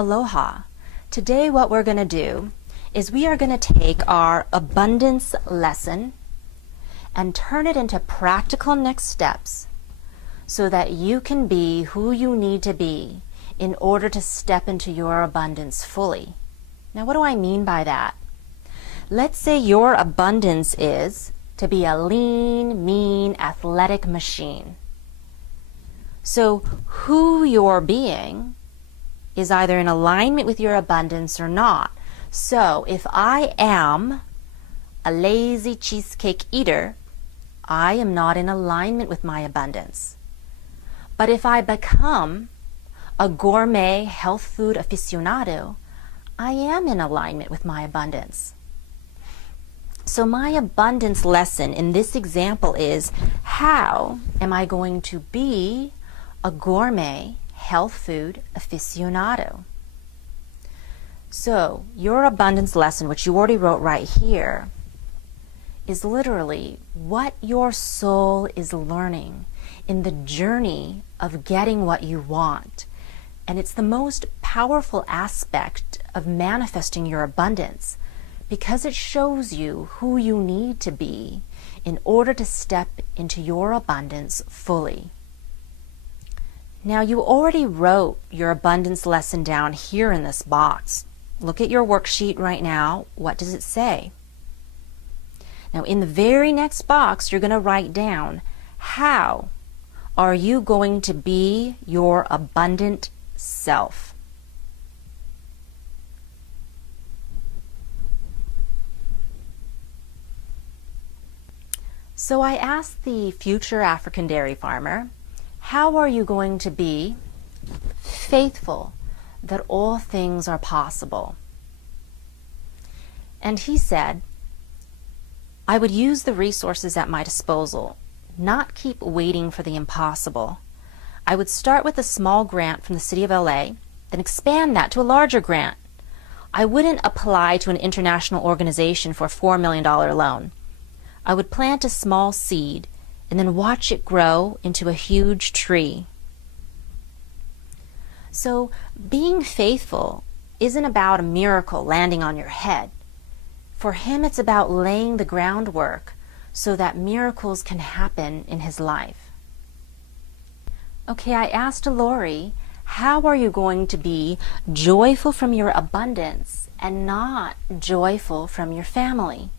Aloha. Today what we're going to do is we are going to take our abundance lesson and turn it into practical next steps so that you can be who you need to be in order to step into your abundance fully. Now, what do I mean by that? Let's say your abundance is to be a lean, mean, athletic machine. So who you're being is either in alignment with your abundance or not. So if I am a lazy cheesecake eater, I am not in alignment with my abundance. But if I become a gourmet health food aficionado, I am in alignment with my abundance. So my abundance lesson in this example is, how am I going to be a gourmet health food aficionado? So your abundance lesson, which you already wrote right here, is literally what your soul is learning in the journey of getting what you want. And it's the most powerful aspect of manifesting your abundance because it shows you who you need to be in order to step into your abundance fully. Now, you already wrote your abundance lesson down here in this box. Look at your worksheet right now. What does it say? Now, in the very next box, you're going to write down, how are you going to be your abundant self? So I asked the future African dairy farmer, how are you going to be faithful that all things are possible? And he said, I would use the resources at my disposal, not keep waiting for the impossible. I would start with a small grant from the city of LA, then expand that to a larger grant. I wouldn't apply to an international organization for a $4 million loan. I would plant a small seed and then watch it grow into a huge tree. So being faithful isn't about a miracle landing on your head. For him, it's about laying the groundwork so that miracles can happen in his life. Okay, I asked Lori, how are you going to be joyful from your abundance and not joyful from your family?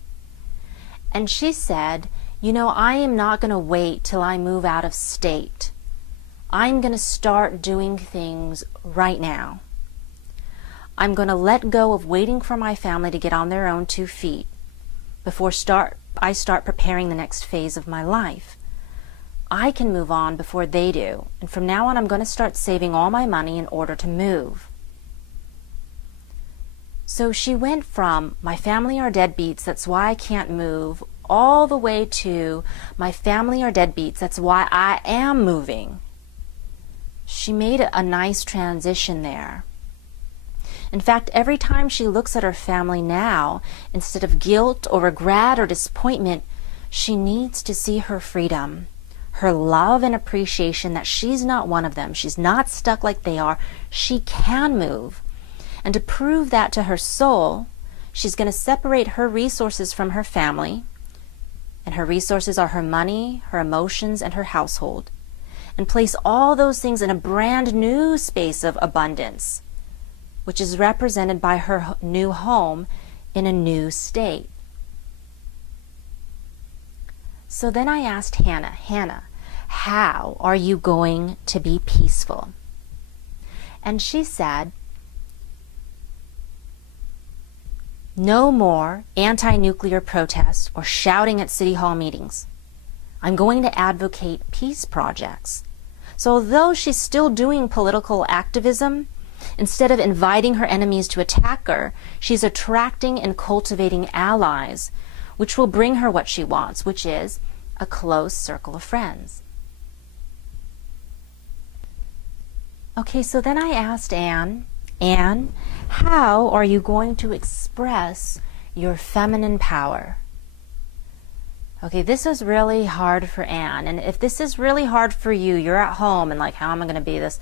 And she said, you know, I am not going to wait till I move out of state. I'm going to start doing things right now. I'm going to let go of waiting for my family to get on their own 2 feet before I start preparing the next phase of my life. I can move on before they do, and from now on I'm going to start saving all my money in order to move. So she went from, my family are deadbeats, that's why I can't move, all the way to, my family are deadbeats, that's why I am moving. She made a nice transition there. In fact, every time she looks at her family now, instead of guilt or regret or disappointment, she needs to see her freedom, her love and appreciation that she's not one of them. She's not stuck like they are. She can move. And to prove that to her soul, she's going to separate her resources from her family, and her resources are her money, her emotions, and her household, and place all those things in a brand new space of abundance, which is represented by her new home in a new state. So then I asked Hannah, how are you going to be peaceful? And she said, no more anti-nuclear protests or shouting at city hall meetings. I'm going to advocate peace projects. So although she's still doing political activism, instead of inviting her enemies to attack her, she's attracting and cultivating allies, which will bring her what she wants, which is a close circle of friends. Okay, so then I asked Anne, how are you going to express your feminine power? Okay, this is really hard for Anne, and if this is really hard for you, you're at home and like, how am I going to be this?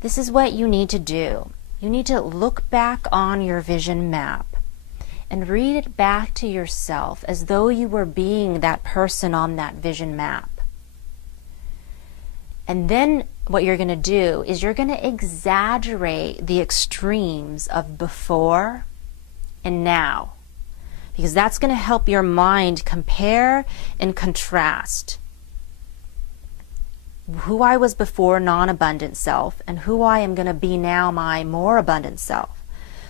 This is what you need to do. you need to look back on your vision map and read it back to yourself as though you were being that person on that vision map. And then what you're going to do is you're going to exaggerate the extremes of before and now, because that's going to help your mind compare and contrast who I was before, non-abundant self, and who I am going to be now, my more abundant self.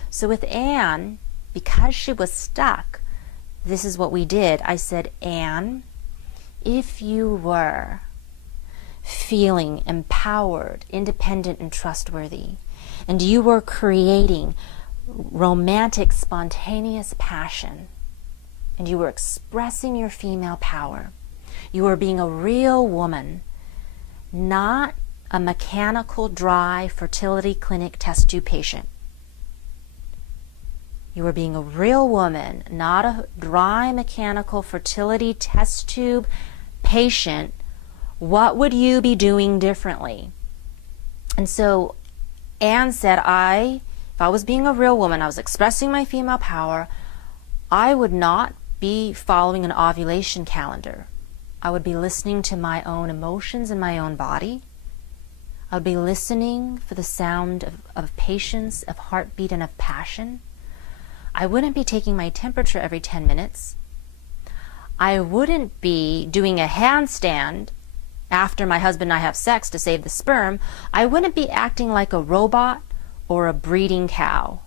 So with Anne, because she was stuck, this is what we did. I said, Anne, if you were feeling empowered, independent, and trustworthy, and you were creating romantic, spontaneous passion, and you were expressing your female power, you were being a real woman, not a mechanical, dry fertility clinic test tube patient. You were being a real woman, not a dry, mechanical fertility test tube patient. What would you be doing differently? And so Anne said, if I was being a real woman, I was expressing my female power, I would not be following an ovulation calendar. I would be listening to my own emotions in my own body. I would be listening for the sound of patience, of heartbeat, and of passion. I wouldn't be taking my temperature every 10 minutes. I wouldn't be doing a handstand after my husband and I have sex to save the sperm. I wouldn't be acting like a robot or a breeding cow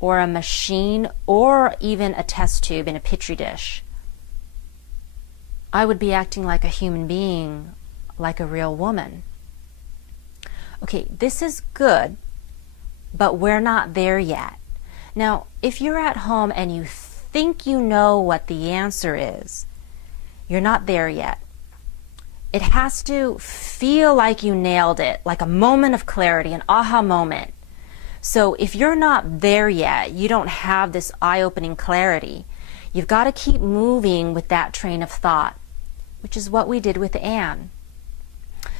or a machine or even a test tube in a petri dish. I would be acting like a human being, like a real woman. Okay, this is good, but we're not there yet. Now, if you're at home and you think you know what the answer is, you're not there yet. It has to feel like you nailed it, like a moment of clarity, an aha moment. So if you're not there yet, you don't have this eye-opening clarity, you've got to keep moving with that train of thought, which is what we did with Anne.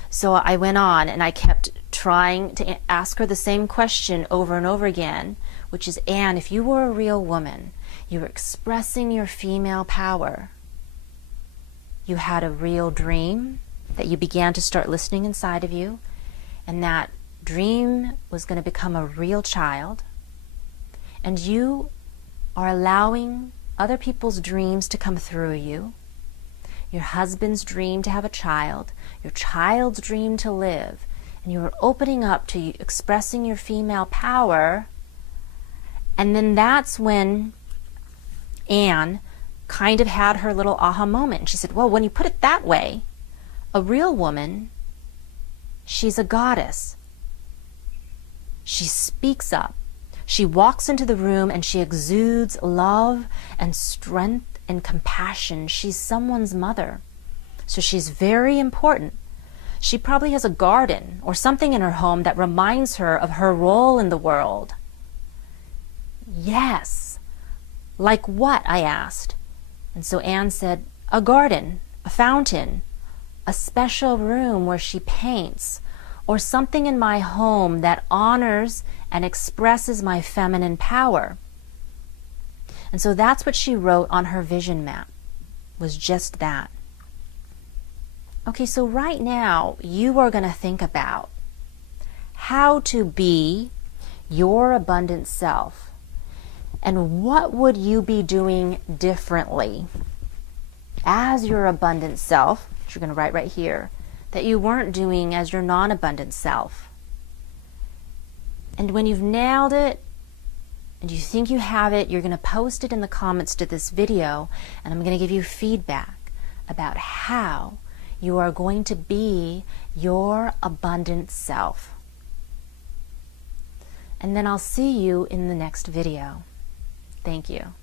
So I went on and I kept trying to ask her the same question over and over again, which is, Anne, if you were a real woman, you were expressing your female power, you had a real dream that you began to start listening inside of you, and that dream was going to become a real child, and you are allowing other people's dreams to come through you, your husband's dream to have a child, your child's dream to live, and you are opening up to expressing your female power. And then that's when Anne kind of had her little aha moment. And she said, well, when you put it that way, a real woman, she's a goddess. She speaks up. She walks into the room and she exudes love and strength and compassion. She's someone's mother. So she's very important. She probably has a garden or something in her home that reminds her of her role in the world. Yes. Like what? I asked. And so Anne said, a garden, a fountain, a special room where she paints, or something in my home that honors and expresses my feminine power. And so that's what she wrote on her vision map, was just that. Okay, so right now you are going to think about how to be your abundant self. And what would you be doing differently as your abundant self, which you're going to write right here, that you weren't doing as your non-abundant self? And when you've nailed it, and you think you have it, you're going to post it in the comments to this video, and I'm going to give you feedback about how you are going to be your abundant self. And then I'll see you in the next video. Thank you.